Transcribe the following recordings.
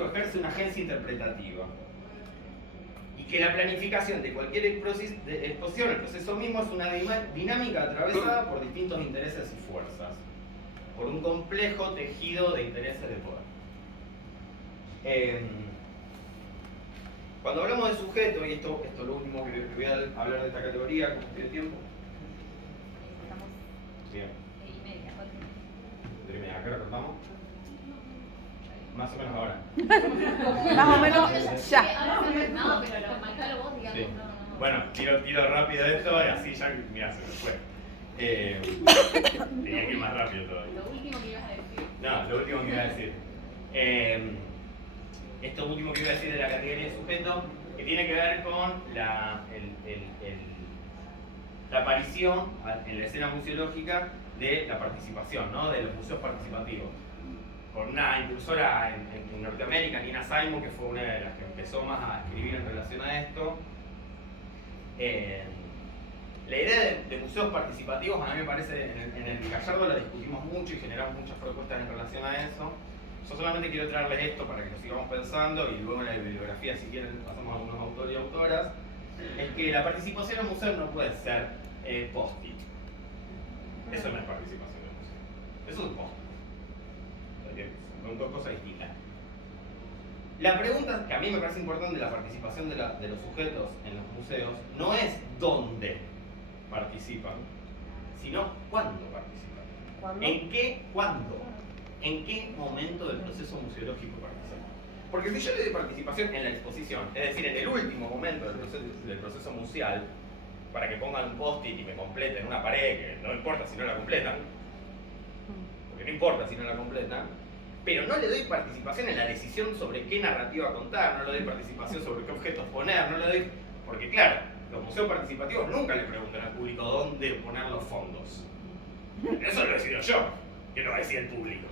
ejerce una agencia interpretativa y que la planificación de cualquier exposición, el proceso mismo, es una dinámica atravesada por distintos intereses y fuerzas, por un complejo tejido de intereses de poder. Cuando hablamos de sujeto, y esto es lo último que voy a hablar de esta categoría, ¿cómo tiene tiempo? Estamos Bien. 3:30, 4:30. ¿A qué hora cortamos? Más o menos ahora. Más o menos ya. No, pero marcalo vos, digamos. Sí. No. Bueno, tiro rápido esto y así ya, mira, se me fue. Tenía que ir más rápido todavía. Lo último que ibas a decir. No, lo último que iba a decir. Esto último que iba a decir de la categoría de sujeto, que tiene que ver con la aparición en la escena museológica de la participación, ¿no? De los museos participativos. Por una impulsora en Norteamérica, Nina Simon, que fue una de las que empezó más a escribir en relación a esto. La idea de museos participativos, a mí me parece, en el Gallardo la discutimos mucho y generamos muchas propuestas en relación a eso. Yo solamente quiero traerles esto para que lo sigamos pensando y luego en la bibliografía, si quieren, pasamos a algunos autores y autoras. Es que la participación en museos no puede ser post-it. Eso no es participación en museos. Eso es un post-it. Son dos cosas distintas. La pregunta que a mí me parece importante de la participación de los sujetos en los museos no es dónde participan, sino cuándo participan. ¿Cuándo? ¿Cuándo? ¿En qué momento del proceso museológico participan? Porque si yo le doy participación en la exposición, es decir, en el último momento del proceso museal, para que pongan un post-it y me completen una pared, que no importa si no la completan, porque no importa si no la completan, pero no le doy participación en la decisión sobre qué narrativa contar, no le doy participación sobre qué objetos poner, no le doy... Porque claro, los museos participativos nunca le preguntan al público dónde poner los fondos. Eso lo decido yo, que lo va a decir el público.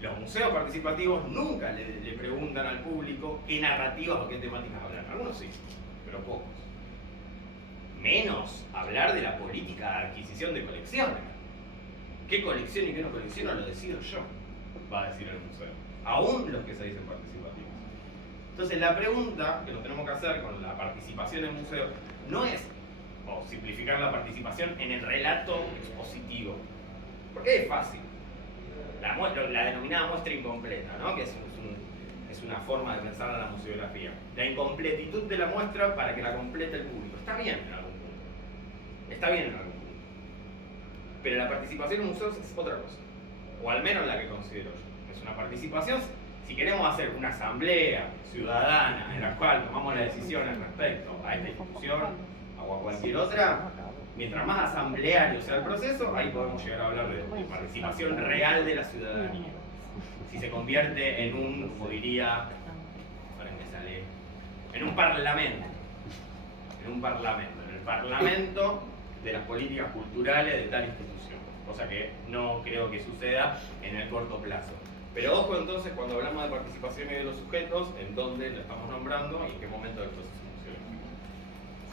Los museos participativos nunca le preguntan al público qué narrativas o qué temáticas hablar. Algunos sí, pero pocos. Menos hablar de la política de adquisición de colecciones. ¿Qué colección y qué no colecciono lo decido yo? Va a decir el museo. Aún los que se dicen participativos. Entonces la pregunta que nos tenemos que hacer con la participación en museo no es simplificar la participación en el relato expositivo. Porque es fácil. La denominada muestra incompleta, ¿no? Que es una forma de pensar a la museografía. La incompletitud de la muestra para que la complete el público. Está bien en algún punto. Está bien en algún punto. Pero la participación en museos es otra cosa. O al menos la que considero yo. Es una participación, si queremos hacer una asamblea ciudadana en la cual tomamos las decisiones respecto a esta institución o a cualquier otra, mientras más asambleario sea el proceso, ahí podemos llegar a hablar de participación real de la ciudadanía. Si se convierte en un, como diría, en un parlamento. En el parlamento de las políticas culturales de tal institución. Cosa que no creo que suceda en el corto plazo. Pero ojo entonces cuando hablamos de participación y de los sujetos, en dónde lo estamos nombrando y en qué momento del proceso museológico.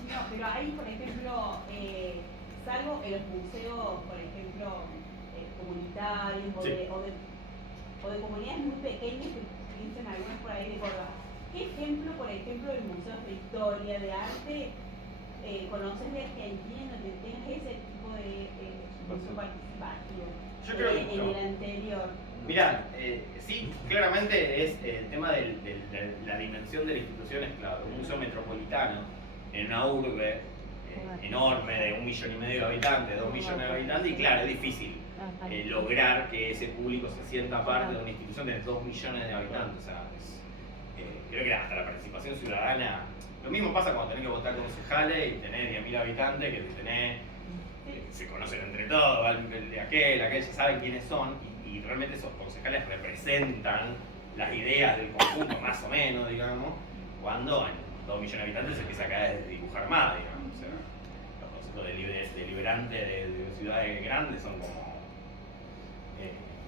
No, pero ahí, por ejemplo, salvo en los museos, por ejemplo, comunitarios Sí. o de comunidades muy pequeñas que piensan algunas por ahí de Córdoba. ¿Qué ejemplo, por ejemplo, de museos de historia, de arte, conoces de Argentina donde tengas ese tipo de museo participativo? Yo creo que en no. el anterior. Mirá, sí, claramente es el tema de la dimensión de la institución es clave. Un museo metropolitano en una urbe enorme de 1,5 millones de habitantes, 2 millones de habitantes, y claro, es difícil lograr que ese público se sienta parte de una institución de 2 millones de habitantes. O sea, creo que hasta la participación ciudadana, lo mismo pasa cuando tenés que votar concejales y tenés 10.000 habitantes que tenés, se conocen entre todos, aquel ya saben quiénes son, y realmente esos concejales representan las ideas del conjunto, más o menos, digamos, cuando en 2 millones de habitantes se empieza a caer de dibujar más, digamos. O sea, los conceptos deliberantes de ciudades grandes son como,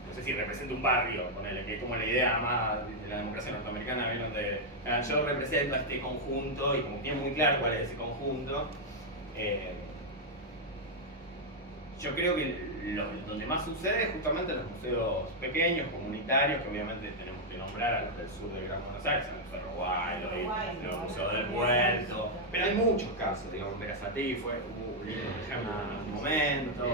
no sé si representa un barrio, ponele, que es como la idea más de la democracia norteamericana, ¿ven? Donde yo represento a este conjunto y como tiene muy claro cuál es ese conjunto, yo creo que donde más sucede es justamente en los museos pequeños, comunitarios, que obviamente tenemos que que nombrar a los del sur de Gran Buenos Aires, a los Ferroguay, los Museos del Puerto, pero hay muchos casos, digamos, Verazategui fue un ejemplo en algún momento,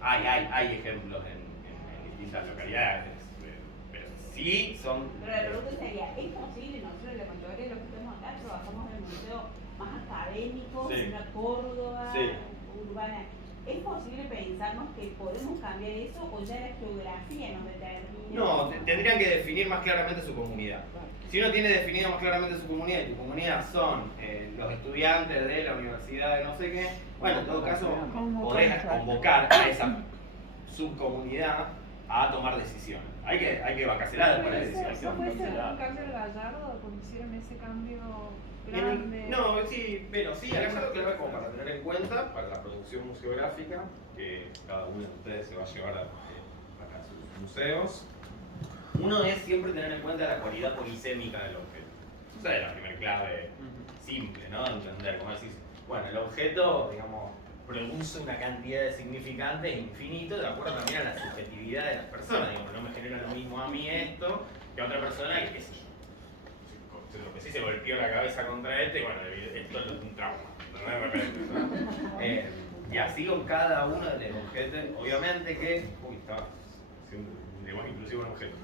hay ejemplos en distintas localidades, pero sí son... Pero la pregunta sería, ¿es posible? Nosotros, la mayoría de los que estamos acá, trabajamos en el museo más académico, Sí. una Córdoba, Sí. urbana. ¿Es posible pensarnos que podemos cambiar eso o ya la geografía nos determina? No, tendrían que definir más claramente su comunidad. Si uno tiene definido más claramente su comunidad y tu comunidad son los estudiantes de la universidad de no sé qué, bueno, en todo caso podés convocar a esa subcomunidad a tomar decisiones. Hay que vacacionar para ¿Eso decisiones. puede ser un cambio al Gallardo cuando hicieron ese cambio grande? No, sí, pero sí, hay algo clave como para tener en cuenta para la producción museográfica que cada uno de ustedes se va a llevar a sus museos. Uno es siempre tener en cuenta la cualidad polisémica del objeto. Esa es la primera clave simple, ¿no? Entender, como decís, bueno, el objeto, digamos, produce una cantidad de significantes infinito de acuerdo también a la subjetividad de las personas. Digamos, no me genera lo mismo a mí esto que a otra persona y qué sé yo. Lo que sí se golpeó la cabeza contra este, bueno, esto es un trauma, no de repente, ¿no? Y así con cada uno de los objetos, obviamente que... Uy, estaba haciendo un lenguaje inclusivo en objeto.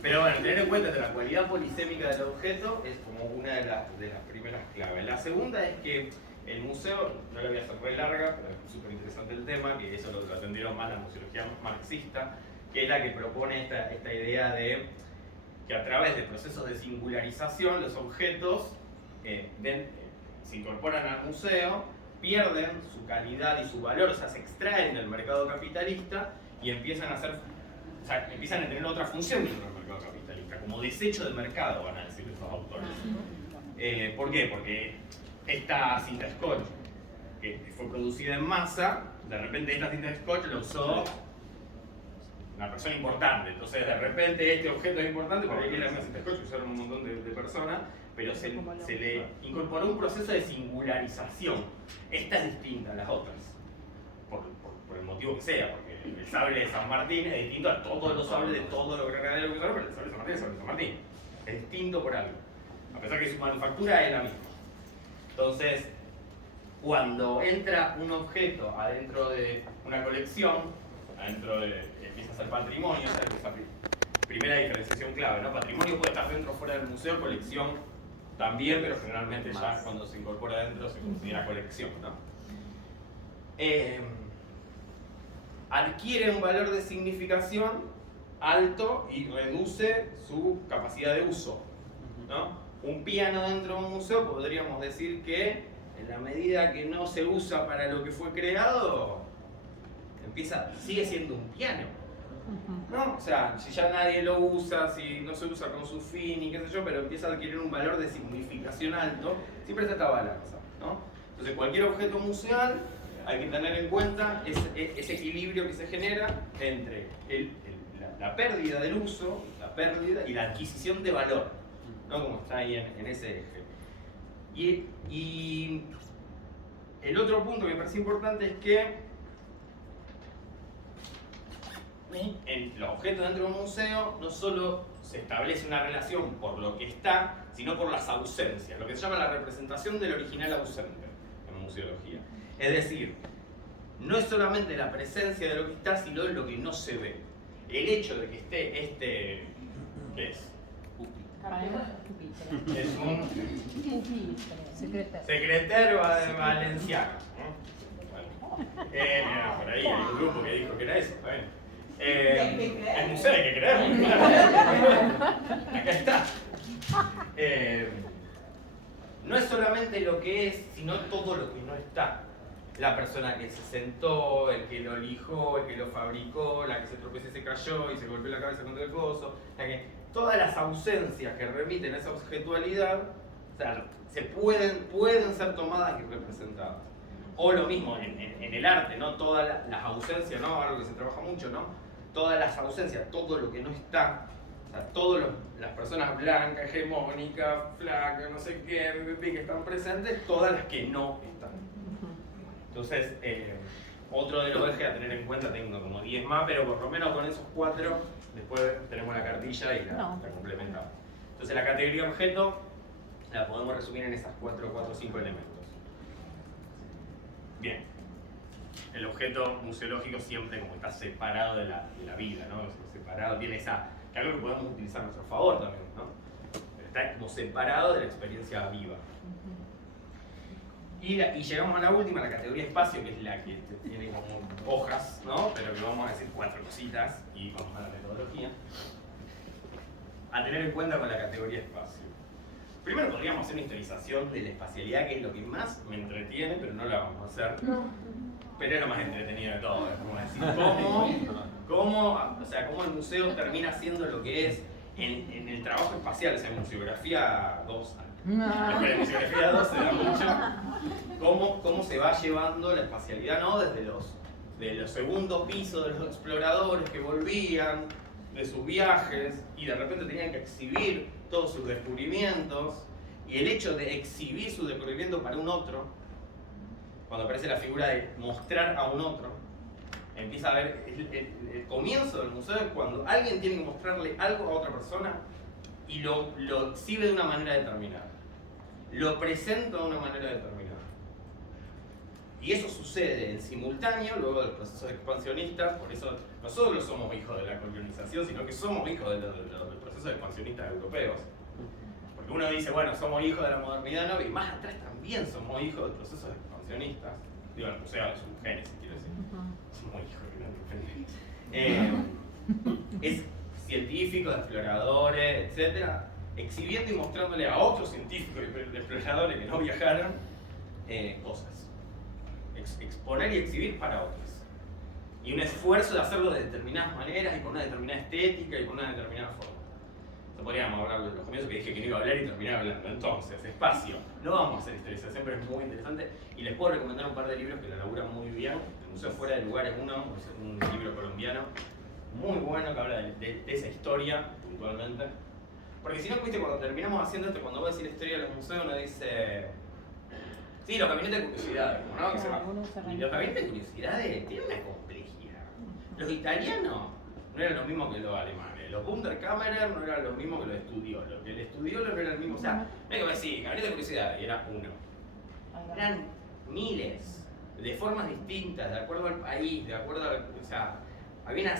Pero bueno, tener en cuenta que la cualidad polisémica del objeto es como una de las primeras claves. La segunda es que el museo, no la voy a hacer re larga, pero es súper interesante el tema, que eso lo atendieron más la museología marxista, que es la que propone esta idea de que a través de procesos de singularización los objetos se incorporan al museo, pierden su calidad y su valor, o sea, se extraen del mercado capitalista y empiezan a empiezan a tener otra función dentro del mercado capitalista, como desecho del mercado, van a decir estos autores. ¿Por qué? Porque esta cinta scotch, que fue producida en masa, de repente esta cinta scotch la usó una persona importante, entonces de repente este objeto es importante porque aquí la misma cinta scotch usaron un montón de personas, pero se le incorporó un proceso de singularización. Esta es distinta a las otras, por el motivo que sea, porque el sable de San Martín es distinto a todos los sables de todos los granaderos que usaron, pero el sable de San Martín es el sable de San Martín. Es distinto por algo, a pesar que su manufactura es la misma. Entonces, cuando entra un objeto adentro de una colección, empieza a ser patrimonio, esa es la primera diferenciación clave, ¿no? Patrimonio puede estar dentro o fuera del museo, colección también, pero generalmente ya cuando se incorpora adentro se considera colección, ¿no? Adquiere un valor de significación alto y reduce su capacidad de uso, ¿no? Un piano dentro de un museo podríamos decir que en la medida que no se usa para lo que fue creado, sigue siendo un piano, ¿no? O sea, si ya nadie lo usa, si no se usa con su fin y qué sé yo, pero empieza a adquirir un valor de significación alto, siempre está esta balanza, ¿no? Entonces cualquier objeto museal hay que tener en cuenta ese equilibrio que se genera entre la pérdida del uso, la pérdida y la adquisición de valor, ¿no? Como está ahí en ese eje. Y el otro punto que me parece importante es que en los objetos dentro de un museo no solo se establece una relación por lo que está, sino por las ausencias, lo que se llama la representación del original ausente en museología. Es decir, no es solamente la presencia de lo que está, sino de lo que no se ve. El hecho de que esté ¿qué es? Es un secretario valenciano, ¿no? Mira, por ahí hay un grupo que dijo que era eso, ¿está bien? El museo hay que creerlo, claro. Acá está. No es solamente lo que es, sino todo lo que no está. La persona que se sentó, el que lo lijó, el que lo fabricó, la que se tropezó y se cayó y se golpeó la cabeza contra el coso. Todas las ausencias que remiten a esa objetualidad, o sea, pueden ser tomadas y representadas. O lo mismo en el arte, ¿no? Todas las ausencias, ¿no? Algo que se trabaja mucho, ¿no? Todas las ausencias, todo lo que no está, o sea, todas las personas blancas, hegemónicas, flacas, no sé qué, que están presentes, todas las que no están. Entonces, otro de los ejes a tener en cuenta, tengo como 10 más, pero por lo menos con esos 4, después tenemos la cartilla y la complementamos. Entonces la categoría objeto la podemos resumir en esas 4 o 5 elementos. Bien, el objeto museológico siempre como está separado de la vida, ¿no? Separado, tiene esa, que algo que podemos utilizar a nuestro favor también, ¿no? Pero está como separado de la experiencia viva. Y llegamos a la última, la categoría espacio, que es la que tiene como hojas, ¿no? Pero que vamos a decir 4 cositas y vamos a la metodología. A tener en cuenta con la categoría espacio. Primero podríamos hacer una historización de la espacialidad, que es lo que más me entretiene, pero no la vamos a hacer. Pero es lo más entretenido de todo, es como decir cómo el museo termina siendo lo que es en el trabajo espacial, o sea, en museografía 2. En museografía 2 se da mucho cómo se va llevando la espacialidad, ¿no? Desde los segundos pisos de los exploradores que volvían de sus viajes y de repente tenían que exhibir todos sus descubrimientos, y el hecho de exhibir su descubrimiento para un otro, cuando aparece la figura de mostrar a un otro, empieza a ver el comienzo del museo es cuando alguien tiene que mostrarle algo a otra persona y lo exhibe de una manera determinada, lo presenta de una manera determinada. Y eso sucede en simultáneo luego de los procesos expansionistas. Por eso nosotros no somos hijos de la colonización, sino que somos hijos de los procesos expansionistas europeos. Porque uno dice, bueno, somos hijos de la modernidad, ¿no? Y más atrás también somos hijos de procesos expansionistas. Digo, el museo es un génesis, quiero decir. Somos hijos, ¿no? Es científicos, exploradores, etcétera, exhibiendo y mostrándole a otros científicos y exploradores que no viajaron cosas. Exponer y exhibir para otros. Y un esfuerzo de hacerlo de determinadas maneras y con una determinada estética y con una determinada forma. No podríamos hablar de los comienzos que dije que no iba a hablar y terminar hablando. Entonces, espacio. No vamos a hacer historización, pero es muy interesante. Y les puedo recomendar un par de libros que lo laburan muy bien. El Museo Fuera de Lugar es uno, un libro colombiano muy bueno que habla de esa historia puntualmente. Porque si no, viste, cuando terminamos haciendo esto, cuando voy a decir la historia de los museos, uno dice... Sí, los gabinetes de curiosidades, ¿no? Y los gabinetes de curiosidades tienen una complejidad. Los italianos no eran lo mismo que los alemanes. Los Wunderkammerer no eran lo mismo que los estudiólogos. El estudiólogo no era el mismo. O sea, no hay que decir, gabinete de curiosidades, y era uno. Eran miles, de formas distintas, de acuerdo al país, de acuerdo a... O sea, había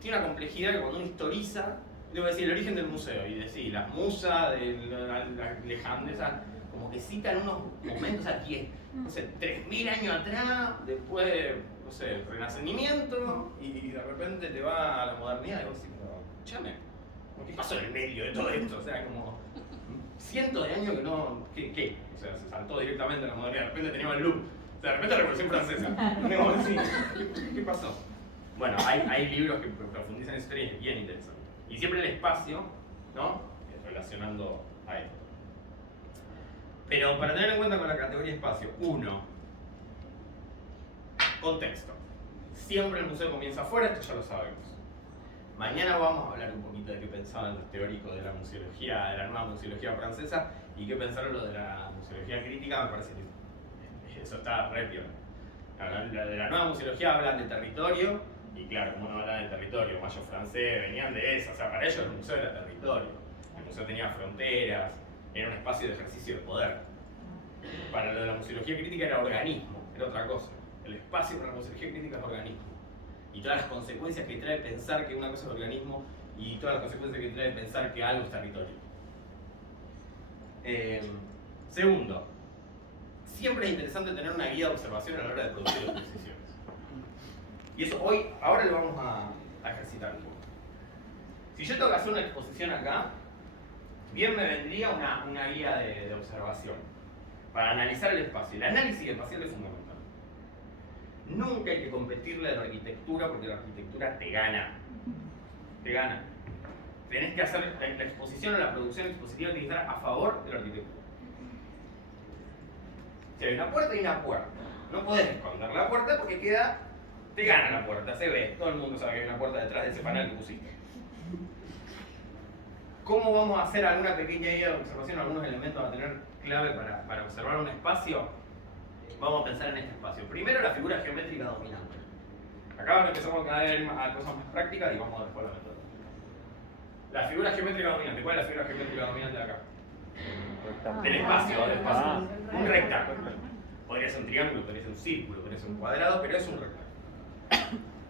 tiene una complejidad que cuando uno historiza, debo decir el origen del museo y decir las musas de la lejandeza, como que citan unos momentos aquí, no sé, 3000 años atrás, después, no sé, el Renacimiento, y de repente te va a la modernidad y vos decís, escúchame, ¿qué pasó en el medio de todo esto? O sea, como cientos de años que no, ¿qué? O sea, se saltó directamente a la modernidad, de repente teníamos el loop, o sea, de repente la Revolución Francesa. ¿Qué pasó? Bueno, hay libros que profundizan en esa historia y es bien interesante. Y siempre el espacio, ¿no? Relacionando a esto. Pero para tener en cuenta con la categoría espacio, 1. Contexto. Siempre el museo comienza afuera, esto ya lo sabemos. Mañana vamos a hablar un poquito de qué pensaban los teóricos de la museología, de la nueva museología francesa, y qué pensaron los de la museología crítica. Me parece que eso está re piola. De la nueva museología hablan de territorio, y claro, como no hablan de territorio, mayo francés, venían de eso, o sea, para ellos el museo era territorio. El museo tenía fronteras, era un espacio de ejercicio de poder. Para lo de la museología crítica era organismo, era otra cosa. El espacio para la museología crítica es organismo. Y todas las consecuencias que trae pensar que una cosa es organismo y todas las consecuencias que trae pensar que algo es territorio. Segundo, siempre es interesante tener una guía de observación a la hora de producir exposiciones. Y eso ahora lo vamos a ejercitar un poco. Si yo tengo que hacer una exposición acá, bien me vendría una guía de observación para analizar el espacio. El análisis espacial es fundamental. Nunca hay que competirle a la arquitectura porque la arquitectura te gana. Te gana. Tenés que hacer la exposición o la producción expositiva tiene que estar a favor de la arquitectura. Si hay una puerta, hay una puerta. No podés esconder la puerta porque te gana la puerta, se ve. Todo el mundo sabe que hay una puerta detrás de ese panel que pusiste. ¿Cómo vamos a hacer alguna pequeña guía de observación, algunos elementos a tener clave para observar un espacio? Vamos a pensar en este espacio. Primero la figura geométrica dominante. Acá ahora empezamos a caer a cosas más prácticas y vamos a después la método. La figura geométrica dominante. ¿Cuál es la figura geométrica dominante de acá? Del espacio, del espacio. Un rectángulo. Podría ser un triángulo, podría ser un círculo, podría ser un cuadrado, pero es un rectángulo.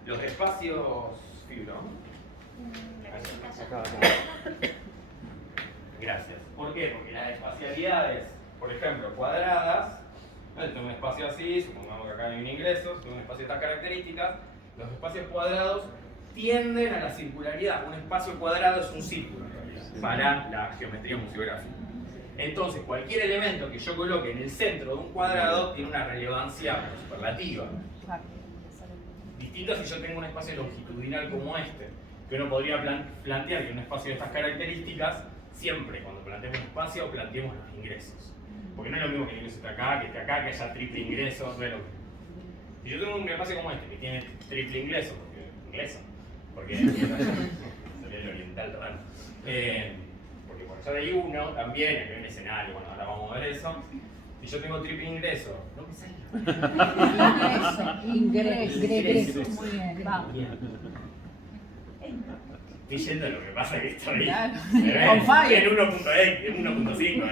Los espacios fibro. Gracias. ¿Por qué? Porque las espacialidades, por ejemplo, cuadradas, tengo un espacio así, supongamos que acá hay un ingreso, tengo un espacio de estas características, los espacios cuadrados tienden a la circularidad. Un espacio cuadrado es un círculo en realidad, para la geometría museográfica. Entonces, cualquier elemento que yo coloque en el centro de un cuadrado tiene una relevancia superlativa. Distinto si yo tengo un espacio longitudinal como este, que uno podría plantear que un espacio de estas características, siempre cuando planteemos un espacio, planteemos los ingresos. Porque no es lo mismo que el ingreso esté acá, que haya triple ingreso, no es lo mismo. Si yo tengo un espacio como este, que tiene triple ingreso, porque sería el oriental total, porque por allá hay uno también, aquí hay un escenario, bueno, ahora vamos a ver eso. Si yo tengo triple ingreso, no me sale. Ingreso. Muy bien, vamos. Estoy yendo a lo que pasa que estoy Claro. en On fire. 1.x, en 1.5.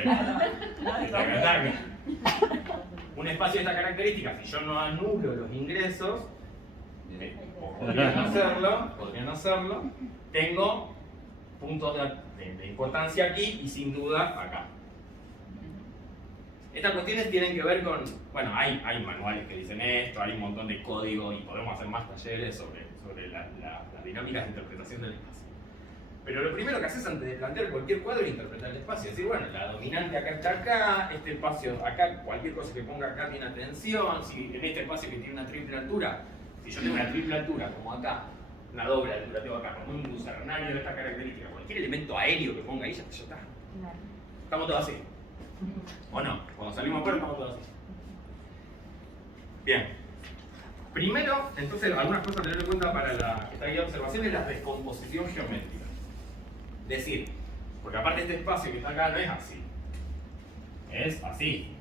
Un espacio de estas características, si yo no anulo los ingresos, o podrían hacerlo, tengo puntos de importancia aquí y sin duda acá. Estas cuestiones tienen que ver con, bueno, hay manuales que dicen esto, hay un montón de código y podemos hacer más talleres sobre las dinámicas de interpretación del espacio. Pero lo primero que haces antes de plantear cualquier cuadro es interpretar el espacio. Es decir, bueno, la dominante acá está acá, este espacio acá, cualquier cosa que ponga acá tiene atención. Si en este espacio que tiene una triple altura, si yo tengo una triple altura como acá, una doble altura tengo acá, como un lucernario de esta característica, cualquier elemento aéreo que ponga ahí ya está. Estamos todos así. ¿O no? Cuando salimos afuera estamos todos así. Bien. Primero, entonces, algunas cosas a tener en cuenta para esta guía de observación es la descomposición geométrica. Es decir, porque aparte este espacio que está acá no es así. Es así.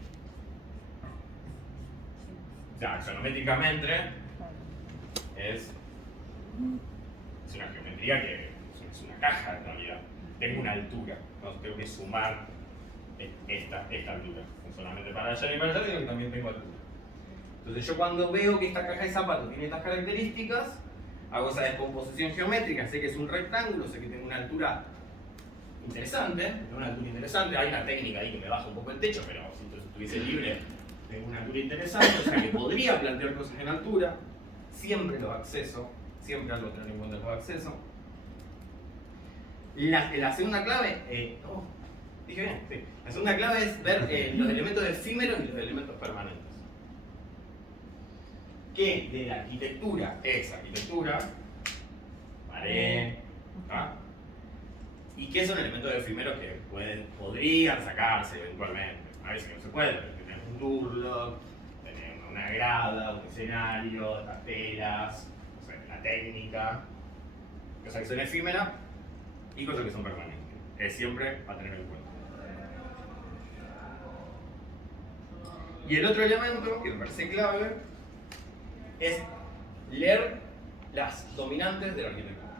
O sea, axonométricamente es una geometría que es una caja en realidad. Tengo una altura, ¿no? Tengo que sumar esta altura. No solamente para allá y para allá, sino que también tengo altura. Entonces yo cuando veo que esta caja de zapatos tiene estas características, hago esa descomposición geométrica, sé que es un rectángulo, sé que tengo una altura interesante, hay una técnica ahí que me baja un poco el techo, pero si estuviese libre, tengo una altura interesante, o sea que podría plantear cosas en altura, siempre los acceso, siempre algo tener en cuenta los accesos. La segunda clave, dije bien, sí. La segunda clave es ver los elementos efímeros y los elementos permanentes. ¿Qué de la arquitectura es arquitectura? Pared, ¿ah? ¿Y qué son elementos efímeros que podrían sacarse eventualmente? A veces no se puede, pero tener un Durlock, tener una grada, un escenario, estas telas, no sé, la técnica, cosas que son efímeras y cosas que son permanentes. Es siempre a tener en cuenta. Y el otro elemento que me parece clave es leer las dominantes de la arquitectura.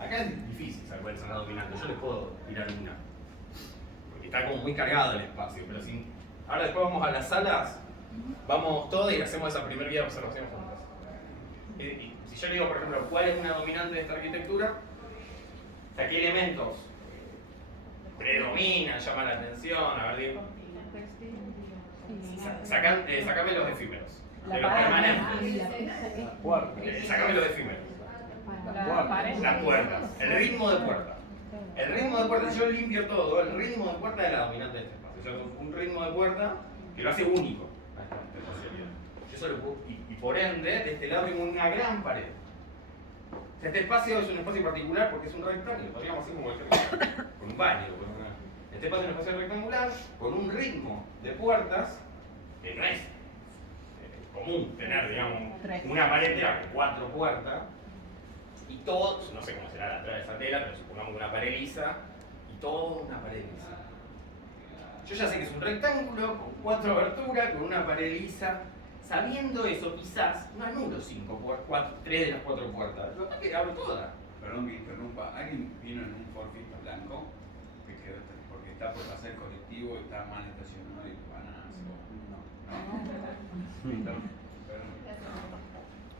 Acá es difícil saber cuáles son las dominantes, yo les puedo tirar una, porque está como muy cargado el espacio, pero si ahora después vamos a las salas, vamos todos y hacemos esa primera guía de observación juntas. Si yo le digo, por ejemplo, ¿cuál es una dominante de esta arquitectura? O sea, ¿qué elementos predominan, llaman la atención? A ver, digo. Sacame los efímeros. De los permanentes. Sacame los efímeros. Las puertas. El ritmo de puerta. El ritmo de puerta, yo limpio todo. El ritmo de puerta es la dominante de este espacio. Yo hago un ritmo de puerta que lo hace único. Yo solo puedo, y por ende, de este lado tengo una gran pared. O sea, este espacio es un espacio particular porque es un rectángulo. Podríamos decir como con un baño. Este espacio es un espacio rectangular con un ritmo de puertas que no es común tener, digamos, una pared con 4 puertas y todo, no sé cómo será la entrada de esa tela, pero supongamos una pared lisa y toda una pared lisa. Yo ya sé que es un rectángulo con 4 aberturas, con una pared lisa. Sabiendo eso, quizás no anulo 3 de las 4 puertas. Lo que pasa es que abro todas. Perdón que interrumpa, ¿alguien vino en un Ford Fiesta blanco? Porque está por pasar el colectivo, está mal estacionado y van a hacer. No.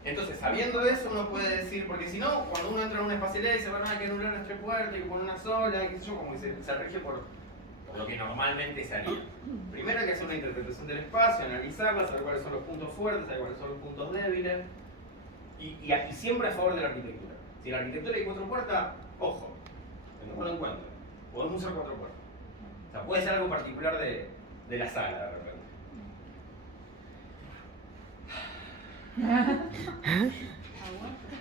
Entonces, sabiendo eso, uno puede decir, porque si no, cuando uno entra en una espacialidad y dice, bueno, hay que anular las 3 puertas, hay que poner una sola, y qué sé yo, como que se rige por lo que normalmente se haría. Primero hay que hacer una interpretación del espacio, analizarla, saber cuáles son los puntos fuertes, saber cuáles son los puntos débiles, y aquí siempre a favor de la arquitectura. Si la arquitectura hay 4 puertas, ojo, tengámoslo en cuenta, podemos usar 4 puertas. O sea, puede ser algo particular de la sala, de repente.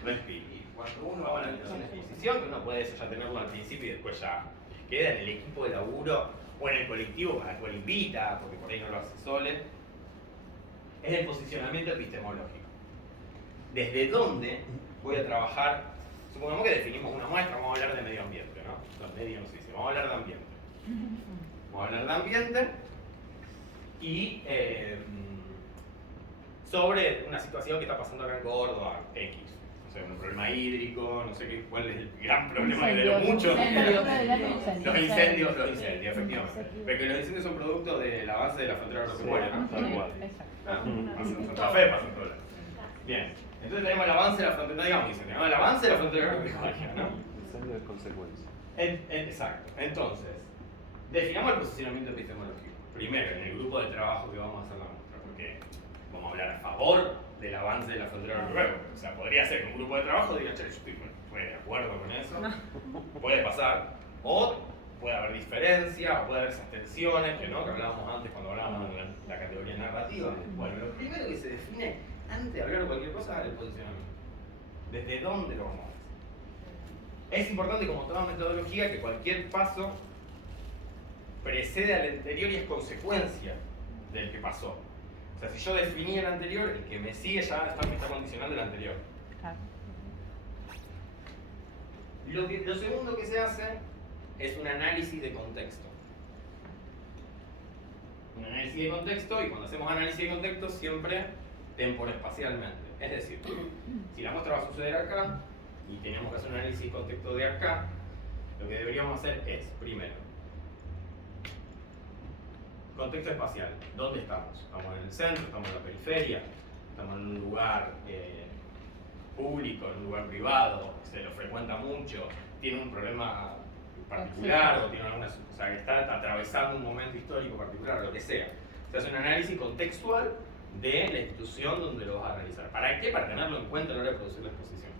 Respire. Cuando uno va a una exposición, que uno puede eso ya tenerlo al principio y después ya queda en el equipo de laburo o en el colectivo al cual invita, porque por ahí no lo hace solo, es el posicionamiento epistemológico. ¿Desde dónde voy a trabajar? Supongamos que definimos una muestra, vamos a hablar de medio ambiente, ¿no? No, medio no sé si, vamos a hablar de ambiente. Vamos a hablar de ambiente y sobre una situación que está pasando acá en Córdoba, X. No sé, un problema hídrico, no sé cuál es el gran problema de los muchos. Los incendios, efectivamente. Porque los incendios son producto del avance de la frontera agropecuaria, ¿no? Tal cual. En Santa Fe pasa un problema. Bien, entonces tenemos el avance de la frontera, no digamos incendio, tenemos el avance de la frontera agropecuaria, ¿no? Incendio de consecuencia. Exacto. Entonces, definamos el posicionamiento epistemológico. Primero, en el grupo de trabajo que vamos a hacer la muestra, porque vamos a hablar a favor del avance de la frontera agropecuaria. O sea, podría ser que un grupo de trabajo diga, che, yo estoy de acuerdo con eso, puede pasar. O puede haber diferencia, o puede haber esas tensiones, que hablábamos antes cuando hablábamos de la categoría narrativa. Bueno, lo primero que se define antes de hablar de cualquier cosa es el posicionamiento. ¿Desde dónde lo vamos a hacer? Es importante, como toda metodología, que cualquier paso precede al anterior y es consecuencia del que pasó. O sea, si yo definí el anterior, el que me sigue ya me está condicionando el anterior. Lo segundo que se hace es un análisis de contexto. Un análisis de contexto, y cuando hacemos análisis de contexto, siempre temporespacialmente. Es decir, si la muestra va a suceder acá, y tenemos que hacer un análisis de contexto de acá, lo que deberíamos hacer es, primero, contexto espacial. ¿Dónde estamos? ¿Estamos en el centro? ¿Estamos en la periferia? ¿Estamos en un lugar público, en un lugar privado? ¿Se lo frecuenta mucho? ¿Tiene un problema particular? ¿O tiene alguna, o sea, que está atravesando un momento histórico particular? Lo que sea. Se hace un análisis contextual de la institución donde lo vas a realizar. ¿Para qué? Para tenerlo en cuenta a la hora de producir la exposición.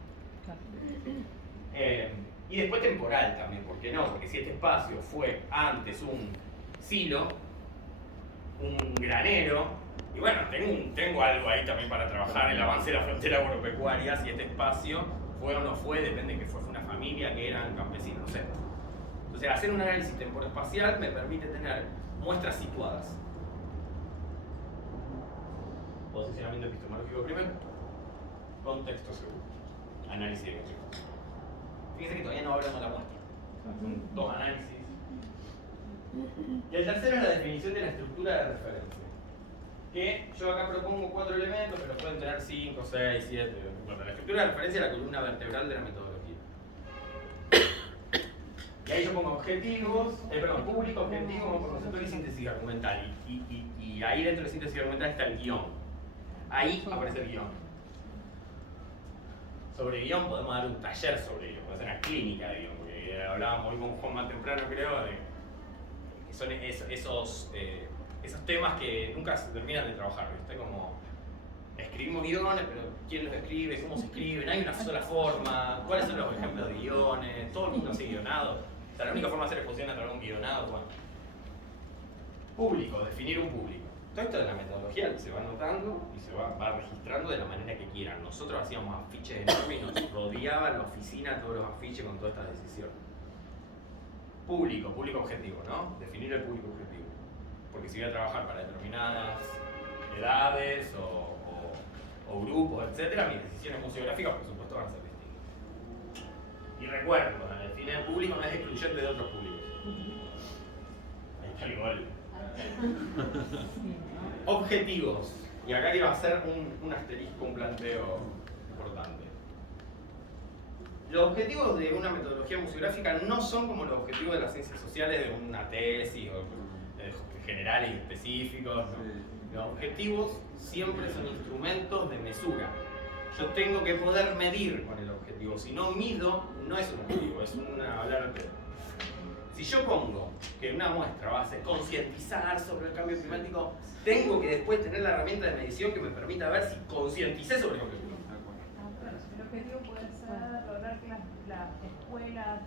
Y después temporal también, ¿por qué no? Porque si este espacio fue antes un silo, un granero, y bueno, tengo algo ahí también para trabajar, el avance de la frontera agropecuaria, si este espacio fue o no fue, depende de que fue una familia, que eran campesinos, no sé. Entonces, hacer un análisis temporespacial me permite tener muestras situadas. Posicionamiento epistemológico primero, contexto segundo, análisis de contexto. Fíjense que todavía no hablamos de la muestra, son 2 análisis. Y el tercero es la definición de la estructura de referencia. Que yo acá propongo 4 elementos, pero pueden tener 5, 6, 7. Bueno, la estructura de referencia es la columna vertebral de la metodología. Y ahí yo pongo objetivos, público, objetivo, conceptual y síntesis argumental. Y ahí dentro de síntesis argumental está el guión. Ahí aparece el guión. Sobre guión podemos dar un taller sobre guión, podemos hacer una clínica de guión, porque hablábamos hoy con Juan más temprano, creo, de que son esos temas que nunca se terminan de trabajar, ¿viste? Como escribimos guiones, pero ¿quién los escribe? ¿Cómo se escriben? ¿Hay una sola forma? ¿Cuáles son los ejemplos de guiones? ¿Todo el mundo hace guionado? O sea, la única forma de hacer exposición es a través de un guionado. Bueno. Público, definir un público. Todo esto de la metodología se va anotando y se va registrando de la manera que quieran. Nosotros hacíamos afiches enormes y nos rodeaba la oficina todos los afiches con todas estas decisiones. Público objetivo, ¿no? Definir el público objetivo. Porque si voy a trabajar para determinadas edades o grupos, etc., mis decisiones museográficas, por supuesto, van a ser distintas. Y recuerdo, definir el público no es excluyente de otros públicos. Ahí está el gol. Objetivos. Y acá quiero hacer un asterisco, un planteo importante. Los objetivos de una metodología museográfica no son como los objetivos de las ciencias sociales de una tesis o generales y específicos. ¿No? Los objetivos siempre son instrumentos de mesura. Yo tengo que poder medir con el objetivo. Si no mido, no es un objetivo, es una hablar. Si yo pongo que una muestra va a ser concientizar sobre el cambio climático, tengo que después tener la herramienta de medición que me permita ver si concienticé sobre el objetivo. El objetivo puede ser lograr que las escuelas,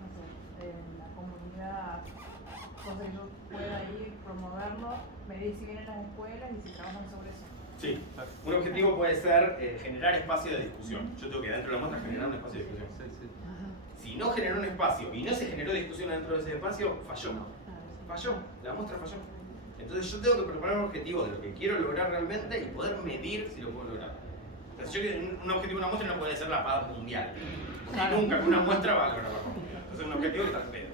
no sé, de la comunidad, cosas que yo pueda ir, promoverlo, medir si vienen las escuelas y si trabajan sobre eso. Sí, un objetivo puede ser generar espacio de discusión. Yo tengo que dentro de la muestra generar un espacio de discusión. Si no generó un espacio y no se generó discusión dentro de ese espacio, falló. Falló, la muestra falló. Entonces yo tengo que proponer un objetivo de lo que quiero lograr realmente y poder medir si lo puedo lograr. Entonces un objetivo de una muestra no puede ser la paz mundial. Porque nunca una muestra va a lograr la paz mundial. Entonces un objetivo que está al pedo.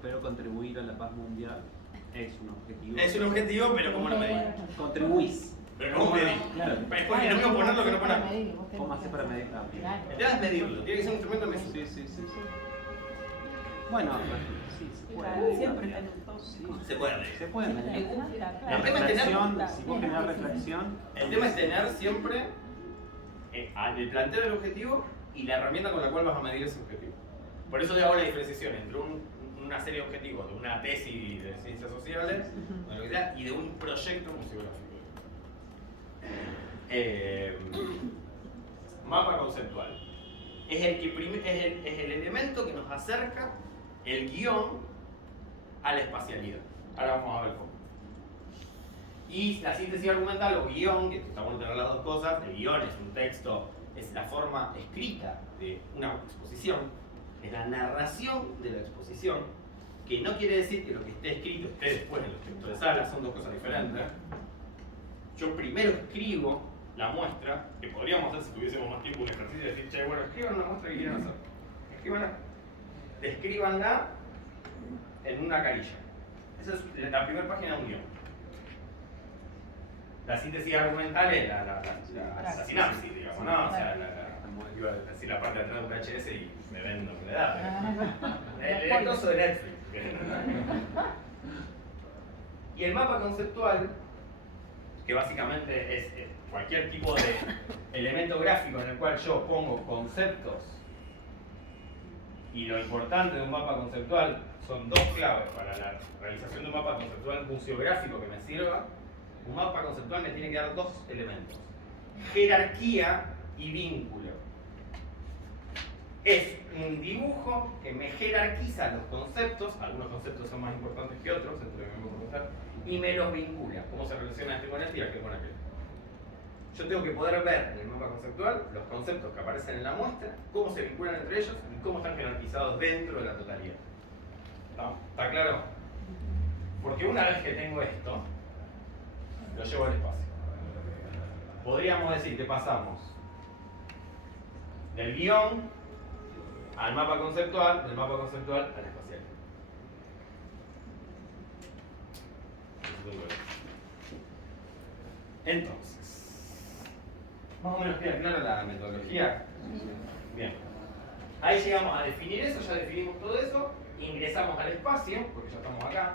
Pero contribuir a la paz mundial es un objetivo. Es un objetivo, pero ¿cómo lo medís? Contribuís. Pero ¿cómo medís? Claro. Es porque no mismo poner lo que no poner. ¿Cómo haces para medir? El tema es medirlo, tiene que ser un instrumento de mesura. Sí. Bueno, sí, se puede. Siempre en todo. Se puede medir. Se puede medir. La El tema es tener- reflexión, si vos generás reflexión, El tema es tener siempre el planteo del objetivo y la herramienta con la cual vas a medir ese objetivo. Por eso le hago la diferenciación entre una serie de objetivos de una tesis de ciencias sociales o lo que sea, y de un proyecto museográfico. Mapa conceptual. Es el elemento que nos acerca el guión a la espacialidad. Ahora vamos a ver cómo. Y la síntesis argumental o guión, que está bueno tener las dos cosas, el guión es un texto, es la forma escrita de una exposición, es la narración de la exposición, que no quiere decir que lo que esté escrito esté después en los textos de sala, son dos cosas diferentes. Yo primero escribo la muestra, que podríamos hacer si tuviésemos más tiempo un ejercicio de decir, che, bueno, escriban una muestra que quieran hacer. Escríbanla. Descríbanla en una carilla. Esa es la primera página de un guión. La síntesis argumental es la sinapsis, digamos, ¿no? O sea, iba a decir la parte de atrás de un VHS y me ven lo que me da. El trozo de Netflix. Y el mapa conceptual, que básicamente es cualquier tipo de elemento gráfico en el cual yo pongo conceptos, y lo importante de un mapa conceptual son dos claves para la realización de un mapa conceptual museográfico que me sirva. Un mapa conceptual me tiene que dar dos elementos: jerarquía y vínculo. Es un dibujo que me jerarquiza los conceptos, algunos conceptos son más importantes que otros, dentro de lo que me voy a preguntar, y me los vincula. ¿Cómo se relaciona este con este y aquel con aquel? Yo tengo que poder ver en el mapa conceptual los conceptos que aparecen en la muestra, cómo se vinculan entre ellos y cómo están jerarquizados dentro de la totalidad. ¿Está claro? Porque una vez que tengo esto, lo llevo al espacio. Podríamos decir que pasamos del guión al mapa conceptual, del mapa conceptual al espacial. Entonces, más o menos queda clara la metodología. Bien. Ahí llegamos a definir eso, ya definimos todo eso, ingresamos al espacio, porque ya estamos acá.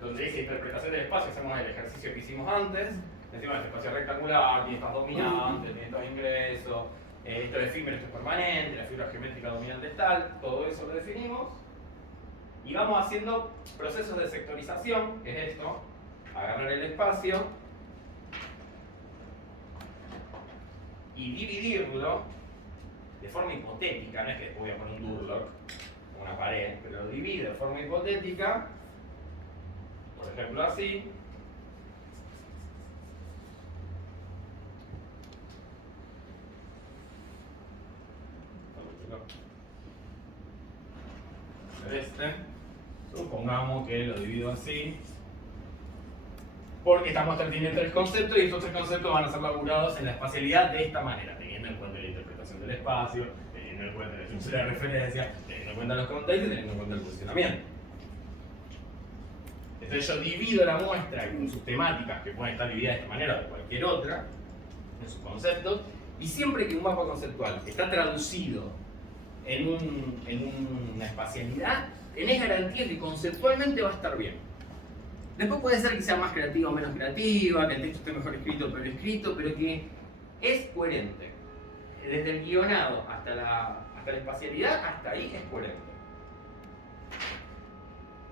Donde dice interpretación del espacio, hacemos el ejercicio que hicimos antes. Decimos este espacio rectangular, tiene estas dominantes, tiene estos ingresos, esto es efímero, esto es permanente, la figura geométrica dominante es tal, todo eso lo definimos. Y vamos haciendo procesos de sectorización, que es esto: agarrar el espacio y dividirlo de forma hipotética. No es que voy a poner un Durlock, una pared, pero lo divido de forma hipotética. Por ejemplo, así. Supongamos que lo divido así, porque esta muestra tiene tres conceptos y estos tres conceptos van a ser laburados en la espacialidad de esta manera, teniendo en cuenta la interpretación del espacio, teniendo en cuenta la estructura de referencia, teniendo en cuenta los contextos y teniendo en cuenta el posicionamiento. Entonces yo divido la muestra en sus temáticas, que pueden estar divididas de esta manera o de cualquier otra, en sus conceptos, y siempre que un mapa conceptual está traducido en una espacialidad, tenés garantía que conceptualmente va a estar bien. Después puede ser que sea más creativa o menos creativa, que el texto esté mejor escrito o peor escrito, pero que es coherente. Desde el guionado hasta la espacialidad, hasta ahí es coherente.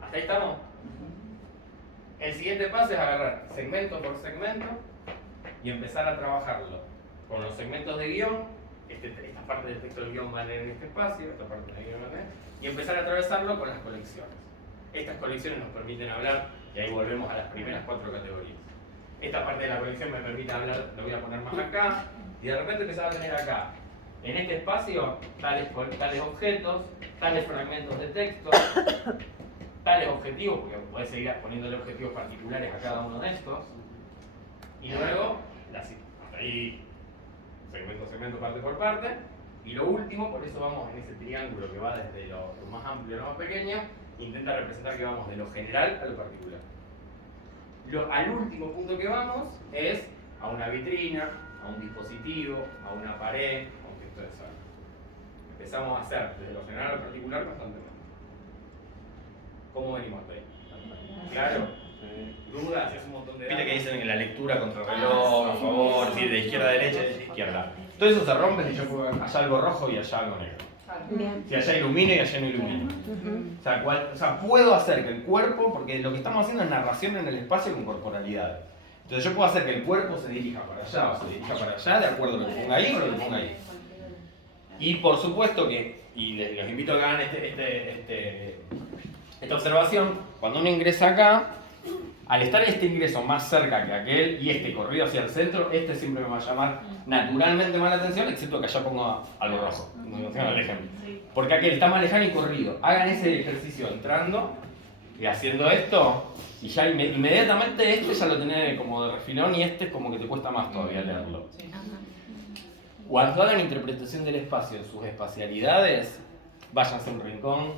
¿Hasta ahí estamos? El siguiente paso es agarrar segmento por segmento y empezar a trabajarlo con los segmentos de guión. Esta parte del texto del guión va en este espacio, esta parte del guión va en y empezar a atravesarlo con las colecciones. Estas colecciones nos permiten hablar, y ahí volvemos a las primeras 4 categorías. Esta parte de la colección me permite hablar, lo voy a poner más acá, y de repente empezar a tener acá, en este espacio, tales objetos, tales fragmentos de texto, tales objetivos, porque podés seguir poniéndole objetivos particulares a cada uno de estos, y luego, hasta ahí, segmento, parte por parte, y lo último, por eso vamos en ese triángulo que va desde lo más amplio a lo más pequeño, intenta representar que vamos de lo general a lo particular. Al último punto que vamos es a una vitrina, a un dispositivo, a una pared, a un texto de sala. Empezamos a hacer desde lo general a lo particular constantemente. ¿Cómo venimos hasta ahí? ¿Claro? ¿Dudas? Es un montón de... Viste que dicen en la lectura contrarreloj, a favor, sí, de izquierda a derecha, de derecha a izquierda. Todo eso se rompe si yo pongo allá algo rojo y allá algo negro. Si allá ilumina y allá no ilumina. O sea, puedo hacer que el cuerpo, porque lo que estamos haciendo es narración en el espacio con corporalidad. Entonces yo puedo hacer que el cuerpo se dirija para allá o se dirija para allá de acuerdo a lo que ponga ahí o lo que ponga ahí. Y por supuesto que, y los invito a que hagan esta observación, cuando uno ingresa acá, al estar este ingreso más cerca que aquel y este corrido hacia el centro, este siempre me va a llamar naturalmente más la atención, excepto que allá pongo algo rojo, como decía el ejemplo. Porque aquel está más lejano y corrido. Hagan ese ejercicio entrando y haciendo esto, y ya inmediatamente este ya lo tenés como de refilón y este es como que te cuesta más todavía leerlo. Cuando hagan interpretación del espacio en sus espacialidades, váyanse a un rincón,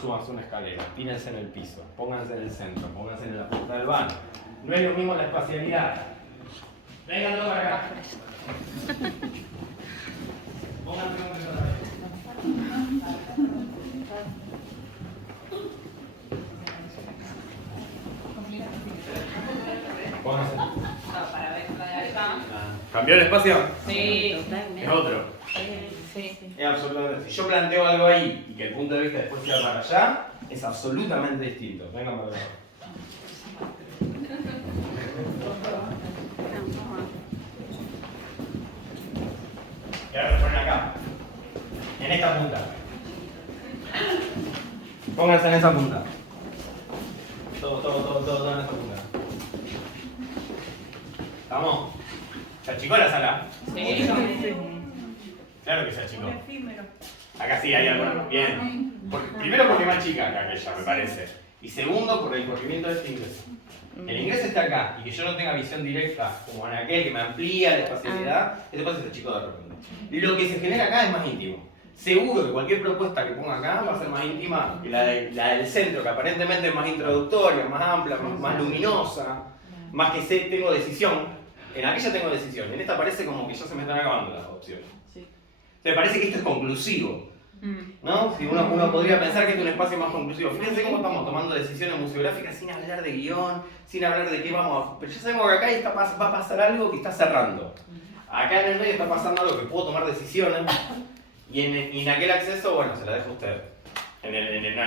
súbanse una escalera, tírense en el piso, pónganse en el centro, pónganse en la punta del baño. No es lo mismo la espacialidad. Vengan todos para acá. Pónganse otra vez. Pónganse. Para ver la de acá. ¿Cambió el espacio? Sí. Es otro. Sí. Es absolutamente. Si yo planteo algo ahí y que el punto de vista después sea para allá, es absolutamente distinto. Vengan para acá. Y ahora se ponen acá. En esta punta. Pónganse en esa punta. Todo en esa punta. ¿Estamos? ¿Se achicó la sala? Sí. Claro que se achicó. Un efímero. Acá sí hay algo. Bien. Primero porque es más chica acá que ella, me parece. Y segundo, por el corrimiento de este ingreso. El ingreso está acá y que yo no tenga visión directa como en aquel que me amplía la espacialidad, después se achicó de repente. Lo que se genera acá es más íntimo. Seguro que cualquier propuesta que ponga acá va a ser más íntima que la del centro, que aparentemente es más introductoria, más amplia, más luminosa, más que tengo decisión. En aquella tengo decisión, en esta parece como que ya se me están acabando las opciones. Me parece que esto es conclusivo, ¿no? Si uno podría pensar que este es un espacio más conclusivo. Fíjense cómo estamos tomando decisiones museográficas sin hablar de guión, sin hablar de qué vamos a... Pero ya sabemos que acá va a pasar algo que está cerrando. Acá en el medio está pasando algo que puedo tomar decisiones. Y en aquel acceso, bueno, se la dejo a usted. En el de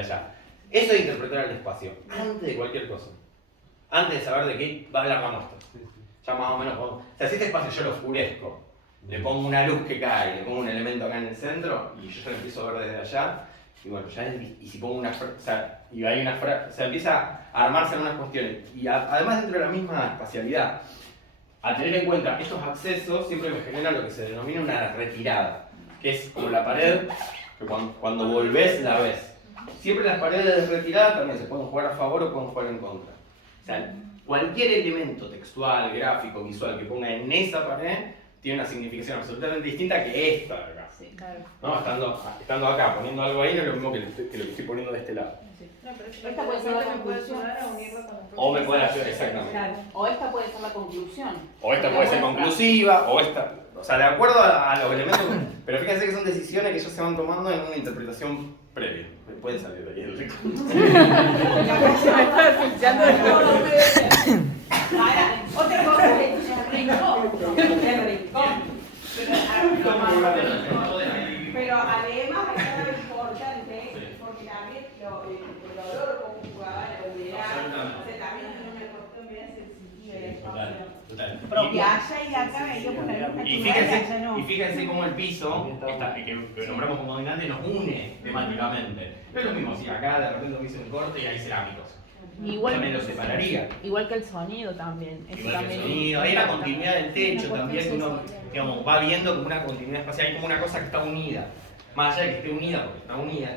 allá. Eso es interpretar el espacio, antes de cualquier cosa. Antes de saber de qué va a hablar la muestra. Ya más o menos, o sea, si este espacio yo lo oscurezco, le pongo una luz que cae, le pongo un elemento acá en el centro y yo ya lo empiezo a ver desde allá, y bueno, y si pongo una frase, o sea, y hay una frase, o sea, empieza a armarse algunas cuestiones. Y además dentro de la misma espacialidad, a tener en cuenta estos accesos siempre me genera lo que se denomina una retirada, que es como la pared, que cuando volvés la ves. Siempre las paredes de retirada también se pueden jugar a favor o pueden jugar en contra. O sea, cualquier elemento textual, gráfico, visual que ponga en esa pared tiene una significación absolutamente distinta que esta de acá. Sí, claro. ¿No? Estando acá, poniendo algo ahí, no es lo mismo que lo que estoy poniendo de este lado. No, pero Esta puede ser la me puede conclusión. ayudar a unirlo con la O me puede ayudar, exactamente. Claro. O esta puede ser la conclusión. O esta puede ser conclusiva, o esta. O sea, de acuerdo a los elementos. Pero fíjense que son decisiones que ellos se van tomando en una interpretación previa. Me puede salir de ahí el rico. Ahora, otra cosa es el rincón. Pero además es algo importante, porque también el olor conjugado, la humedad, o sea, también tiene una cuestión media sensitiva del espacio. Total. Y allá y acá me dio por la misma Y actividad y allá no. fíjense cómo el piso, que nombramos como dominante, nos une temáticamente. No es lo mismo si acá de repente me hice un corte y hay cerámicos. Igual, También lo separaría. igual que el sonido también. Eso Igual que el también sonido, hay la continuidad del techo también, que uno digamos, va viendo como una continuidad espacial, hay como una cosa que está unida. Más allá de que esté unida, porque está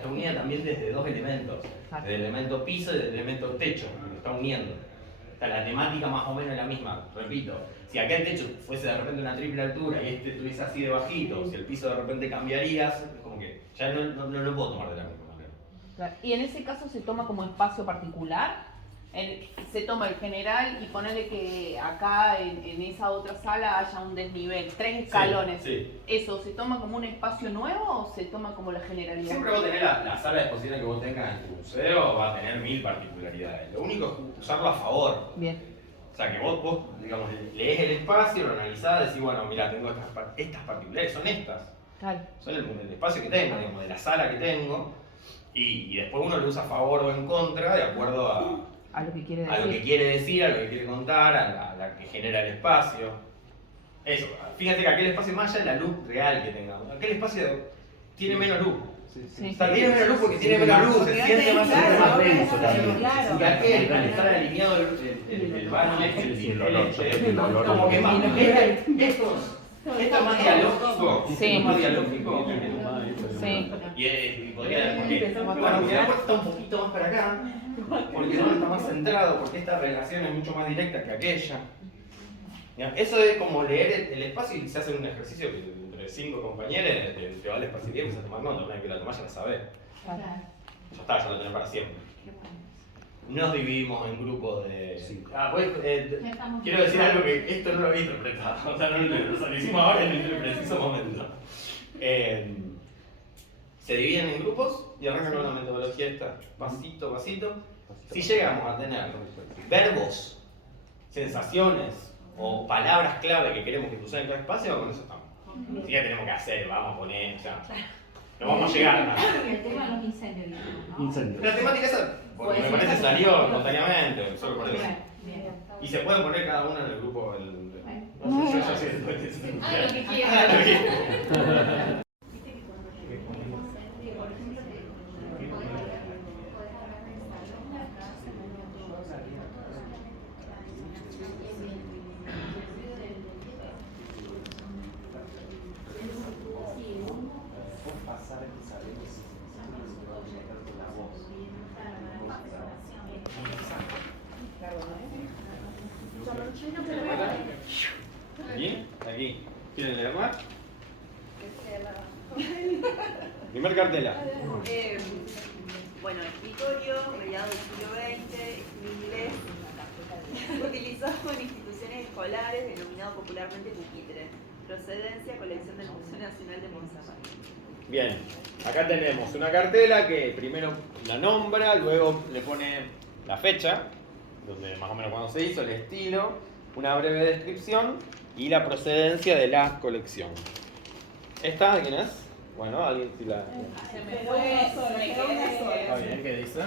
unida también desde dos elementos, desde el elemento piso y del elemento techo, que está uniendo. O sea, la temática más o menos es la misma, repito. Si acá el techo fuese de repente una triple altura y este estuviese así de bajito, si el piso de repente cambiarías, es como que ya no lo puedo tomar de la misma manera. Claro. Y en ese caso se toma como espacio particular, se toma el general y ponerle que acá en esa otra sala haya un desnivel, 3 escalones. Sí. ¿Eso se toma como un espacio nuevo o se toma como la generalidad? Siempre vos tenés la sala de exposiciones que vos tengas en tu museo, va a tener 1000 particularidades. Lo único es usarlo a favor. Bien. O sea, que vos digamos, lees el espacio, lo analizás, decís, bueno, mira, tengo estas particularidades, son estas. Claro. Son el espacio que tengo, digamos, de la sala que tengo. Y después uno lo usa a favor o en contra, de acuerdo A lo que quiere decir. a lo que quiere decir, a lo que quiere contar, a la que genera el espacio. Eso, fíjate que aquel espacio más allá de la luz real que tengamos. Aquel espacio tiene menos luz. Sí. O sea, tiene menos luz porque tiene menos luz, se siente más más denso también. Y aquel, al estar alineado el baño como que más. Esto es más dialógico. Sí. Es más dialógico. Sí. Y podría. Bueno, porque la puerta está un poquito más para acá. Porque no está más centrado, porque esta relación es mucho más directa que aquella. Eso es como leer el espacio y se hace un ejercicio que entre 5 compañeros te va al espacio y empiezas a tomar nota, una vez que la tomás ya la sabés. Claro. Ya está, ya lo tenés para siempre. Nos dividimos en grupos de... pues, quiero decir algo que esto no lo había interpretado, o sea, no lo hicimos ahora en el preciso momento. Se dividen en grupos y arrancan con una metodología esta, pasito, pasito. Si llegamos a tener verbos, sensaciones o palabras clave que queremos que usen en cada espacio, con eso estamos. Así que tenemos que hacer, vamos a poner, o sea, no vamos a llegar a nada. El tema de los incendios, digamos, ¿no? Incendio. La temática esa, porque me parece salió espontáneamente, solo por eso. Bien. Y se pueden poner cada uno en el grupo. No sé, yo sí después de eso. Ah, lo que quieras. Ah, lo que quieras. ¿Bien? Aquí. ¿Quieren leerla? Primer cartela. Bueno, escritorio, mediados del siglo XX, inglés, utilizado en instituciones escolares, denominado popularmente pupitre. Procedencia, colección del Museo Nacional de Montserrat. Bien, acá tenemos una cartela que primero la nombra, luego le pone la fecha, donde más o menos cuando se hizo, el estilo, una breve descripción y la procedencia de la colección. ¿Esta de quién es? Bueno, alguien si la... Se me fue, me quedé. Está bien, ¿qué dice?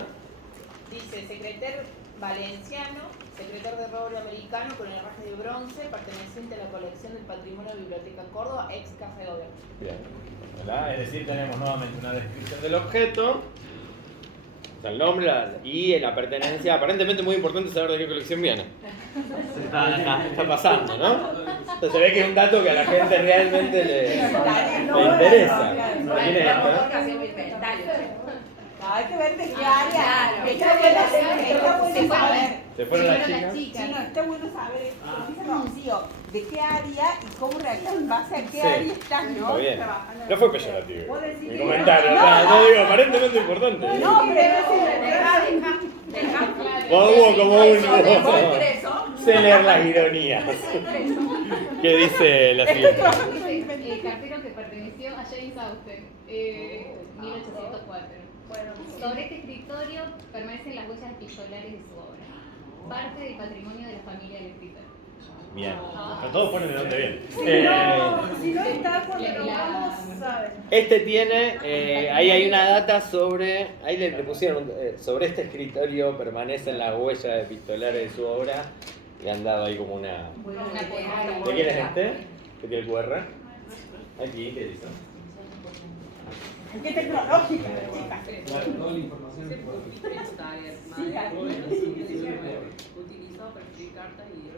Dice, secretario valenciano, secretario de roble americano con el herraje de bronce, perteneciente a la colección del Patrimonio de Biblioteca Córdoba, ex Caja de Gobierno. Bien. ¿Verdad? Es decir, tenemos nuevamente una descripción del objeto, el nombre y la pertenencia. Aparentemente muy importante saber de qué colección viene. Está pasando, ¿no? Entonces se ve que es un dato que a la gente realmente le interesa. ¿Quién es esta? Hay que ver de qué área. Está bueno saber. Se puede ver. Se fueron las chicas. Sí, está bueno saber, como dice Rocío, de qué área y cómo reaccionar en base a qué Sí. área estás, ¿no? Está bien. Trabajando. No fue peyorativo. Vos decís Mi que comentario, no, o sea, no. no digo, aparentemente importante. No, pero Hubo como un. eso. Sé leer las ironías. ¿Qué dice la siguiente? Dice, el cartero que perteneció a James Austen, 1804. Sobre este escritorio permanecen las huellas epistolares de su obra, parte del patrimonio de la familia del escritor. Bien. Pero todos ponen de dónde viene. Si no está cuando nos vamos, ¿sabes? Este tiene, ahí hay una data sobre, ahí le pusieron, sobre este escritorio permanecen las huellas epistolares de su obra y han dado ahí como una... ¿De quién es este? ¿Qué tiene el QR? Aquí, ¿qué dice? ¿Qué tecnológica, chicas? Toda la información. Utilizado para escribir cartas y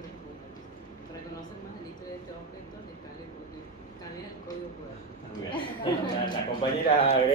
para conocer más de la historia de este objeto, escanea el código QR. Muy bien. La compañera agrega